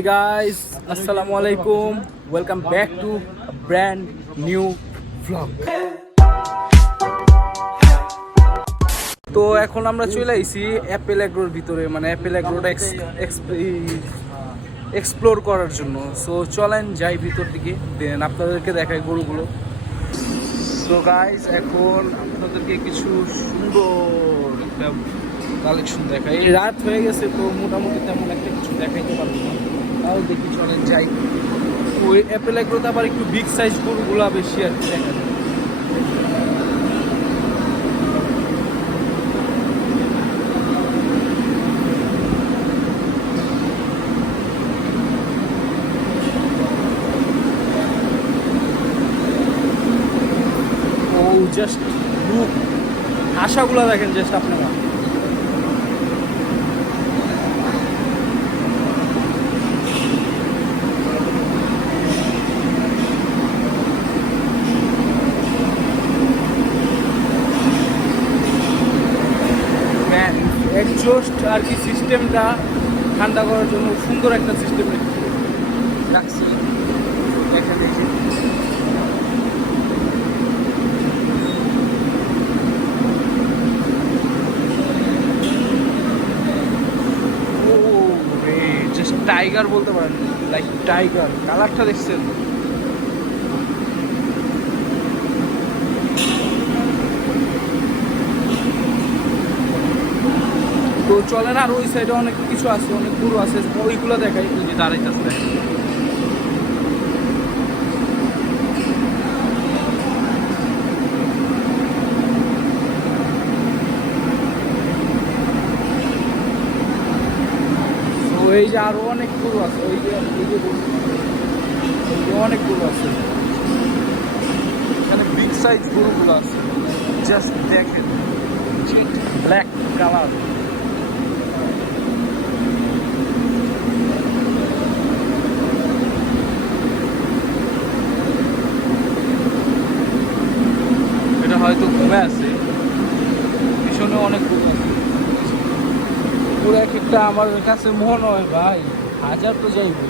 Hey guys, Assalamu alaikum. Welcome back to a brand new vlog. তো এখন আমরা চলে আইছি অ্যাপেল এগ্রোর ভিতরে, মানে অ্যাপেল এগ্রোটা এক্সপ্লোর করার জন্য। সো চলেন যাই ভিতর দিকে, দেন আপনাদেরকে দেখাই গরুগুলো। তো গাইস এখন আপনাদেরকে কিছু সুন্দর একটা কালেকশন দেখাই। রাত হয়ে গেছে তো মোটামুটি তেমন একটা কিছু দেখাইতে পারবো না, তাও দেখি চলেন যাই। ওই অ্যাপেল এগ্রোতে আবার একটু বিগ সাইজ গরুগুলো বেশি আর কি দেখা যায়। জাস্ট লুক, আশাগুলো দেখেন জাস্ট আপনারা। এক্সজস্ট আর কি সিস্টেমটা ঠান্ডা করার জন্য সুন্দর একটা সিস্টেম রাখছি এখানে। টাইগার বলতে পারেন, লাইক টাইগার। কালারটা দেখছেন? তো চলেন, আর ওই সাইডে অনেক কিছু আছে, অনেক গরু আছে, ওইগুলো দেখাই। ওই যে দাঁড়াইতেছে, এই যে আরো অনেক গরু আছে, ওই যে অনেক গরু আছে এখানে, বিগ সাইজ গরুগুলো আছে। জাস্ট দেখেন, ব্ল্যাক কালার। এটা হয়তো ঘুমে আছে, পিছনে অনেক গরু আছে। পুরো এক একটা আমার কাছে মনে হয় ভাই হাজার তো যাইবে।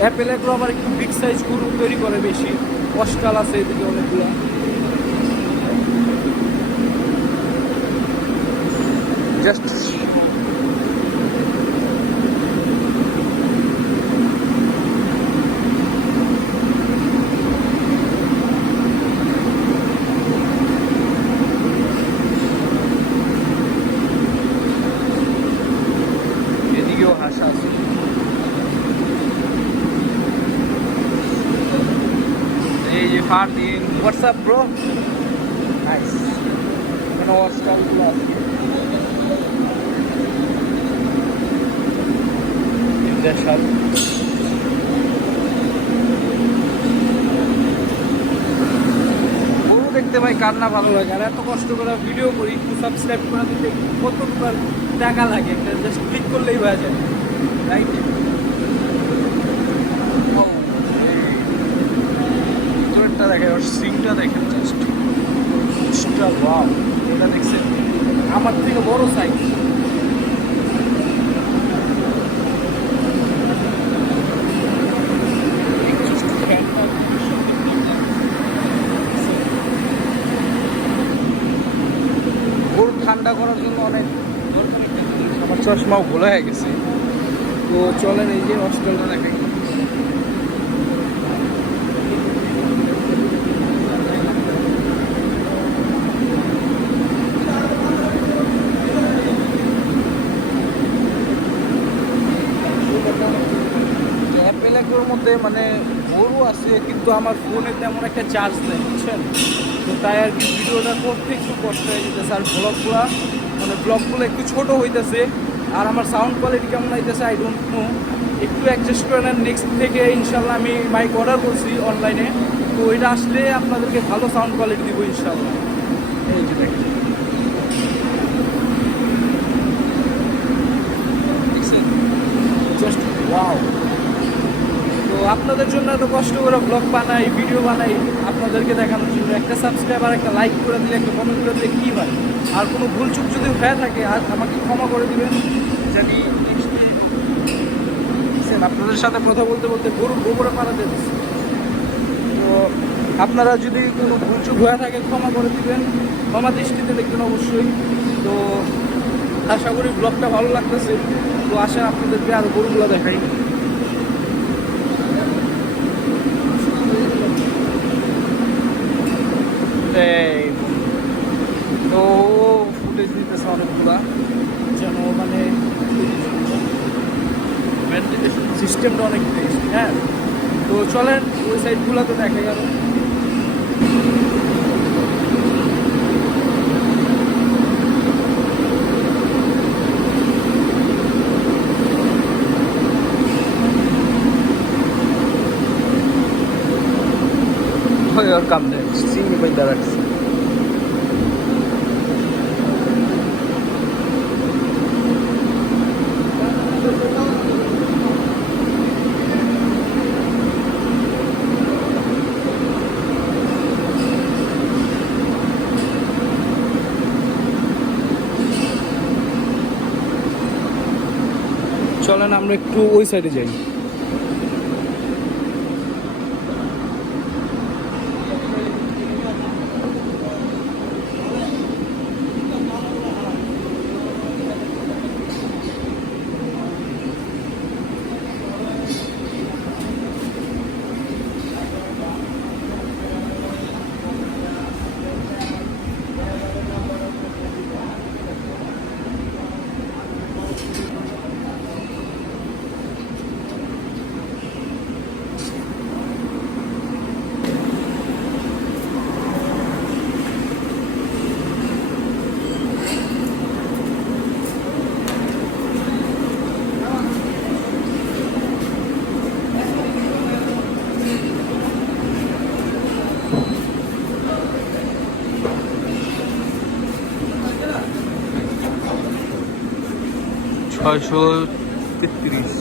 অ্যাপেল এগ্রো আবার একটু বিগ সাইজ গরু তৈরি করে বেশি। অস্ট্রাল আছে এদিকে অনেকগুলো। জাস্ট হাসা আছে। এই যে ফারদিন, হোয়াটসঅ্যাপ ব্রো, নাইস। এখানে হোয়াটসঅ্যাপগুলো আছে। গরু দেখতে ভাই কার না ভালো লাগে, আর এত কষ্ট করে ভিডিও করি, একটু সাবস্ক্রাইব করে দিতে কত টাকা লাগে, একটা জাস্ট ক্লিক করলেই হয়ে যায়, রাইট? ভিতরটা দেখে, ওর সিংটা দেখেন জাস্ট, ওয়াও। এটা দেখছেন আমার থেকে বড় সাইজ। ঠান্ডা করার জন্য অনেক আমার চশমাও ভোলা হয়ে গেছে। তো চলেন এই যে হস্টেলটা দেখাই। অ্যাপেল এগ্রোর মধ্যে মানে গরু আছে, কিন্তু আমার ফোনে তেমন একটা চার্জ নেই, বুঝছেন? তো তাই আর কি ভিডিওটা করতে একটু কষ্ট হয়ে যেতেছে, আর ব্লগগুলো একটু ছোট হইতেছে, আর আমার সাউন্ড কোয়ালিটি কেমন হইতেছে আই ডোন্ট নো। একটু অ্যাডজাস্ট করে নেন। নেক্সট থেকে ইনশাল্লাহ আমি মাইক অর্ডার করছি অনলাইনে, তো ওইটা আসলে আপনাদেরকে ভালো সাউন্ড কোয়ালিটি দিব ইনশাল্লাহ। এই যে দেখেন, জাস্ট ওয়াও। তো আপনাদের জন্য এত কষ্ট করে ব্লগ বানাই, ভিডিও বানাই আপনাদেরকে দেখানোর জন্য। একটা সাবস্ক্রাইব আর একটা লাইক করে দিলে, একটা কমেন্ট করে দিলে কী হয়। আর কোনো ভুলচুক যদি হয়ে থাকে আর আমাকে ক্ষমা করে দিবেন, জানি নেক্সট আপনাদের সাথে কথা বলতে বলতে গরুর গোবরে পাড়া দিতেছি। তো আপনারা যদি কোনো ভুলচুক হয়ে থাকে ক্ষমা করে দিবেন, ক্ষমা দৃষ্টিতে দেখবেন অবশ্যই। তো আশা করি ব্লগটা ভালো লাগতেছে। তো আসেন আপনাদেরকে আরও গরুগুলো দেখাই। তো ফুটেজ দিতেছে অনেকগুলা, যেন মানে ভেন্টিলেশন সিস্টেমটা অনেক বেস্ট। হ্যাঁ, তো চলেন ওই সাইডগুলো তো দেখা গেল। ওর কাম নেই, সিঙ্গি বাইন্দা রাখছি। চলেন আমরা একটু ওই সাইডে যাই। ছয়শো 33।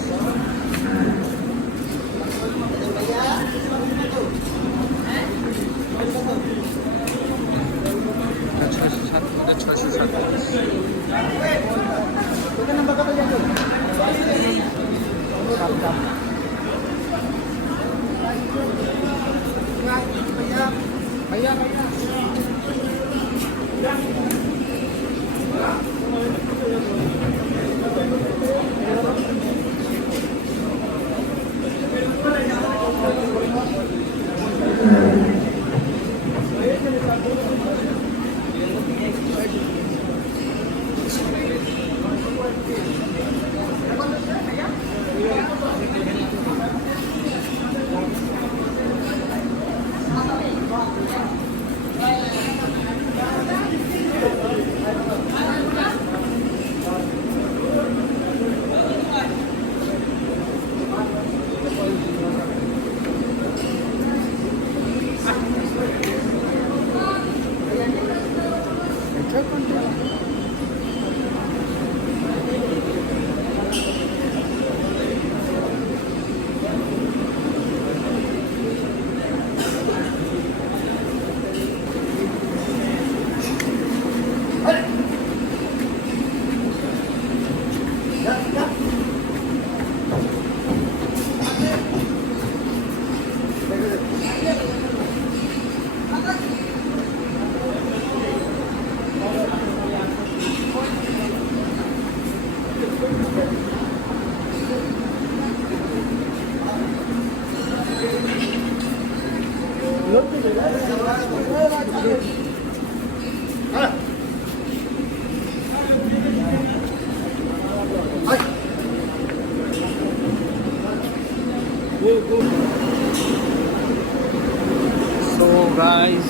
সো গাইস,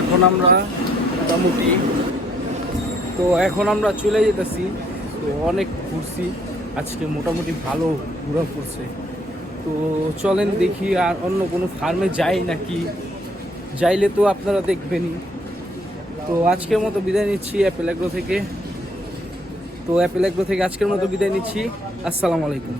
এখন আমরা মোটামুটি এখন আমরা চলে যেতেছি। তো অনেক ঘুরছি আজকে, মোটামুটি ভালো ঘোরা পড়ছে। তো চলেন দেখি আর অন্য কোনো ফার্মে যাই নাকি, যাইলে তো আপনারা দেখবেনই। তো আজকের মতো বিদায় নিচ্ছি অ্যাপেল এগ্রো থেকে। আজকের মতো বিদায় নিচ্ছি। আসসালামু আলাইকুম।